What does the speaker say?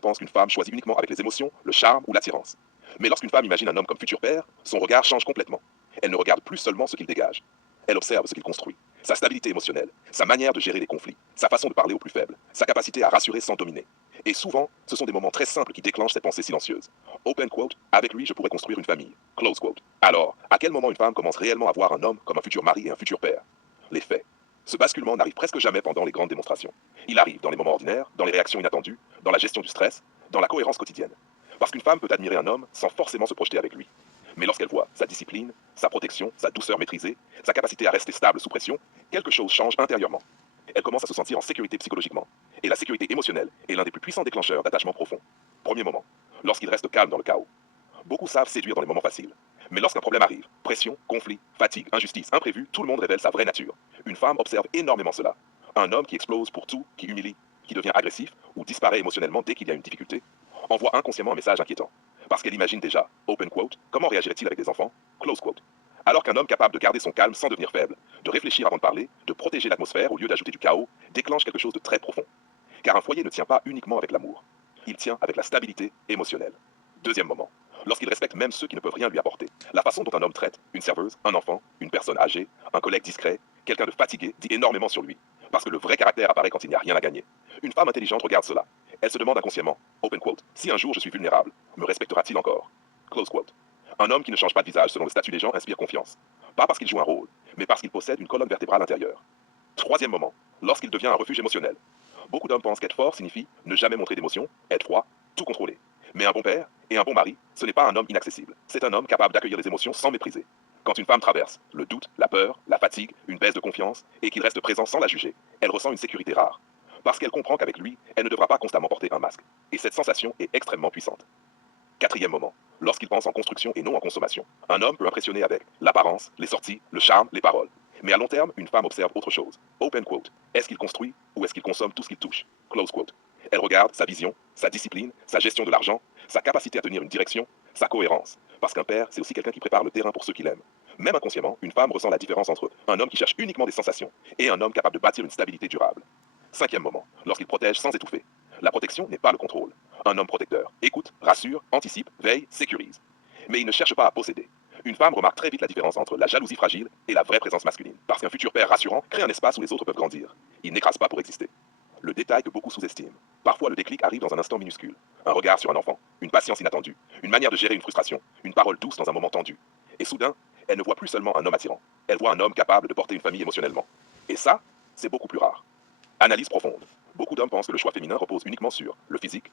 pense qu'une femme choisit uniquement avec les émotions, le charme ou l'attirance. Mais lorsqu'une femme imagine un homme comme futur père, son regard change complètement. Elle ne regarde plus seulement ce qu'il dégage. Elle observe ce qu'il construit. Sa stabilité émotionnelle, sa manière de gérer les conflits, sa façon de parler aux plus faibles, sa capacité à rassurer sans dominer. Et souvent, ce sont des moments très simples qui déclenchent cette pensée silencieuse. Open quote, avec lui je pourrais construire une famille. Close quote. Alors, à quel moment une femme commence réellement à voir un homme comme un futur mari et un futur père? Les faits. Ce basculement n'arrive presque jamais pendant les grandes démonstrations. Il arrive dans les moments ordinaires, dans les réactions inattendues, dans la gestion du stress, dans la cohérence quotidienne. Parce qu'une femme peut admirer un homme sans forcément se projeter avec lui. Mais lorsqu'elle voit sa discipline, sa protection, sa douceur maîtrisée, sa capacité à rester stable sous pression, quelque chose change intérieurement. Elle commence à se sentir en sécurité psychologiquement. Et la sécurité émotionnelle est l'un des plus puissants déclencheurs d'attachement profond. Premier moment, lorsqu'il reste calme dans le chaos. Beaucoup savent séduire dans les moments faciles. Mais lorsqu'un problème arrive, pression, conflit, fatigue, injustice, imprévu, tout le monde révèle sa vraie nature. Une femme observe énormément cela. Un homme qui explose pour tout, qui humilie, qui devient agressif ou disparaît émotionnellement dès qu'il y a une difficulté, envoie inconsciemment un message inquiétant. Parce qu'elle imagine déjà, open quote, comment réagirait-il avec des enfants, close quote. Alors qu'un homme capable de garder son calme sans devenir faible, de réfléchir avant de parler, de protéger l'atmosphère au lieu d'ajouter du chaos, déclenche quelque chose de très profond. Car un foyer ne tient pas uniquement avec l'amour. Il tient avec la stabilité émotionnelle. Deuxième moment, lorsqu'il respecte même ceux qui ne peuvent rien lui apporter. La façon dont un homme traite une serveuse, un enfant, une personne âgée, un collègue discret, quelqu'un de fatigué, dit énormément sur lui. Parce que le vrai caractère apparaît quand il n'y a rien à gagner. Une femme intelligente regarde cela. Elle se demande inconsciemment, open quote, si un jour je suis vulnérable, me respectera-t-il encore? Close quote. Un homme qui ne change pas de visage selon le statut des gens inspire confiance. Pas parce qu'il joue un rôle, mais parce qu'il possède une colonne vertébrale intérieure. Troisième moment, lorsqu'il devient un refuge émotionnel. Beaucoup d'hommes pensent qu'être fort signifie ne jamais montrer d'émotion, être froid, tout contrôler. Mais un bon père et un bon mari, ce n'est pas un homme inaccessible. C'est un homme capable d'accueillir les émotions sans mépriser. Quand une femme traverse le doute, la peur, la fatigue, une baisse de confiance, et qu'il reste présent sans la juger, elle ressent une sécurité rare. Parce qu'elle comprend qu'avec lui, elle ne devra pas constamment porter un masque. Et cette sensation est extrêmement puissante. Quatrième moment, lorsqu'il pense en construction et non en consommation. Un homme peut impressionner avec l'apparence, les sorties, le charme, les paroles. Mais à long terme, une femme observe autre chose. Open quote. Est-ce qu'il construit ou est-ce qu'il consomme tout ce qu'il touche? Close quote. Elle regarde sa vision, sa discipline, sa gestion de l'argent, sa capacité à tenir une direction, sa cohérence. Parce qu'un père, c'est aussi quelqu'un qui prépare le terrain pour ceux qu'il aime. Même inconsciemment, une femme ressent la différence entre un homme qui cherche uniquement des sensations et un homme capable de bâtir une stabilité durable. Cinquième moment, lorsqu'il protège sans étouffer. La protection n'est pas le contrôle. Un homme protecteur écoute, rassure, anticipe, veille, sécurise. Mais il ne cherche pas à posséder. Une femme remarque très vite la différence entre la jalousie fragile et la vraie présence masculine. Parce qu'un futur père rassurant crée un espace où les autres peuvent grandir. Il n'écrase pas pour exister. Le détail que beaucoup sous-estiment. Parfois, le déclic arrive dans un instant minuscule. Un regard sur un enfant, une patience inattendue, une manière de gérer une frustration, une parole douce dans un moment tendu. Et soudain, elle ne voit plus seulement un homme attirant. Elle voit un homme capable de porter une famille émotionnellement. Et ça, c'est beaucoup plus rare. Analyse profonde. Beaucoup d'hommes pensent que le choix féminin repose uniquement sur le physique,